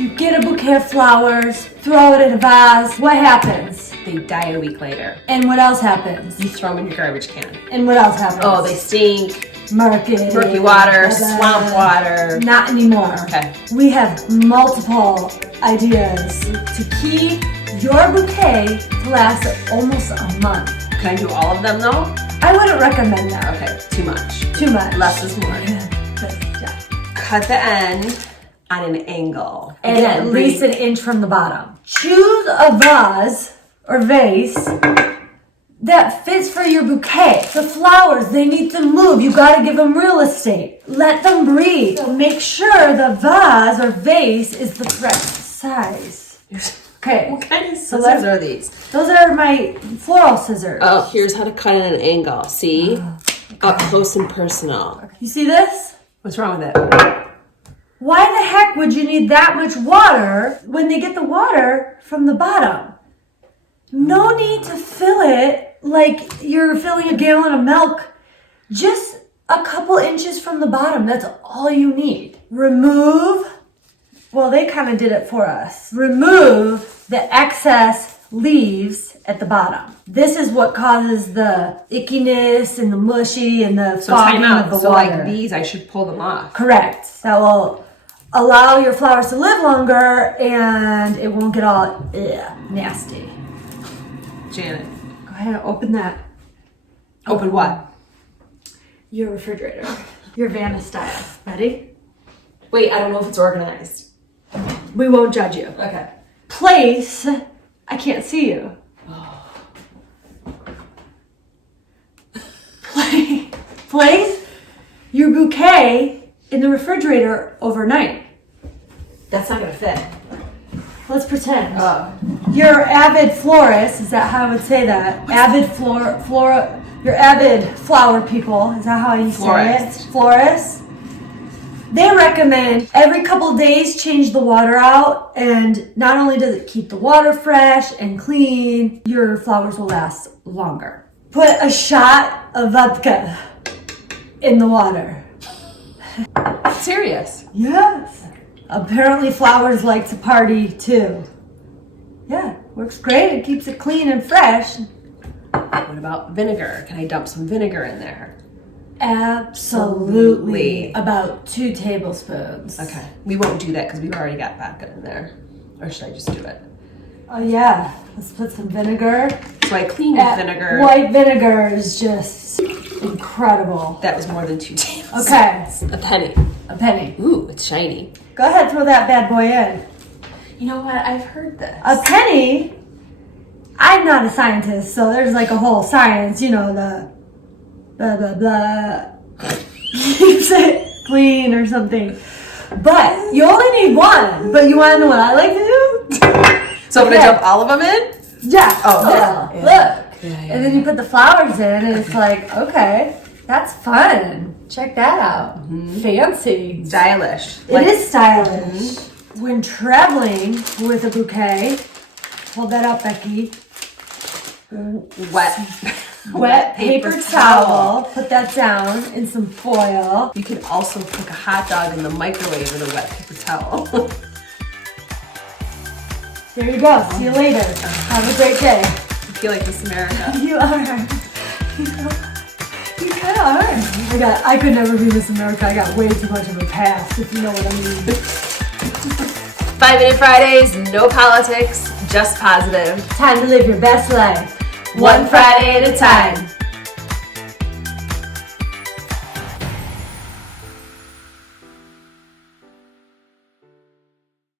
You get a bouquet of flowers, throw it in a vase. What happens? They die a week later. And what else happens? You throw them in your garbage can. And what else happens? Oh, they stink. Murky water, blah, blah. swamp water. Not anymore. Okay. We have multiple ideas to keep your bouquet to last almost a month. Can I do all of them though? I wouldn't recommend that. Okay, too much. Too much. Less is more. Yeah. Cut the end on an angle. And Again, at least an inch from the bottom. Choose a vase or vase that fits for your bouquet. The flowers, they need to move. You gotta give them real estate. Let them breathe. So make sure the vase or vase is the correct size. Okay. What kind of So scissors are these? Those are my floral scissors. Oh, here's how to cut at an angle. See? Up close and personal. You see this? What's wrong with it? Why the heck would you need that much water when they get the water from the bottom? No need to fill it like you're filling a gallon of milk. Just a couple inches from the bottom. That's all you need. Well, they kind of did it for us. Remove the excess leaves at the bottom. This is what causes the ickiness and the mushy and the fogging of the So water. like these, I should pull them off. Correct. That will allow your flowers to live longer and it won't get all nasty. Janet, Go ahead and open that. open what? Your refrigerator. Your Vanna style. Ready? Wait, I don't know if it's organized. We won't judge you. Okay. Place. I can't see you. Place your bouquet in the refrigerator overnight. That's not gonna fit. Let's pretend. You're avid florist, is that how I would say that? You're avid flower people, is that how you say it? Florist. They recommend every couple days change the water out, and not only does it keep the water fresh and clean, your flowers will last longer. Put a shot of vodka in the water. Serious? Yes. Apparently flowers like to party too. Yeah, works great. It keeps it clean and fresh. What about vinegar? Can I dump some vinegar in there? Absolutely. About 2 tablespoons. Okay. We won't do that because we've already got vodka in there. Or should I just do it? Oh yeah. Let's put some vinegar. So I clean with vinegar. White vinegar is just incredible. That was more than 2 tablespoons. Okay. A penny. A penny. Ooh, it's shiny. Go ahead, throw that bad boy in. You know what? I've heard this. A penny? I'm not a scientist, so there's like a whole science, you know, the blah, blah, blah. Keeps it clean or something. But you only need one. But you want to know what I like to do? So I'm going to dump all of them in? Yeah. Oh, yeah. Look. And then you put the flowers in, and it's like, okay, that's fun. Check that out. Fancy. Stylish. It is stylish. When traveling with a bouquet, hold that up, Becky. Wet paper towel. Put that down in some foil. You can also cook a hot dog in the microwave with a wet paper towel. There you go. See you later. Have a great day. I feel like Miss America. You are. You kind of are. I could never be Miss America. I got way too much of a past, if you know what I mean. 5-Minute Fridays, no politics, just positive. Time to live your best life. One Friday at a time.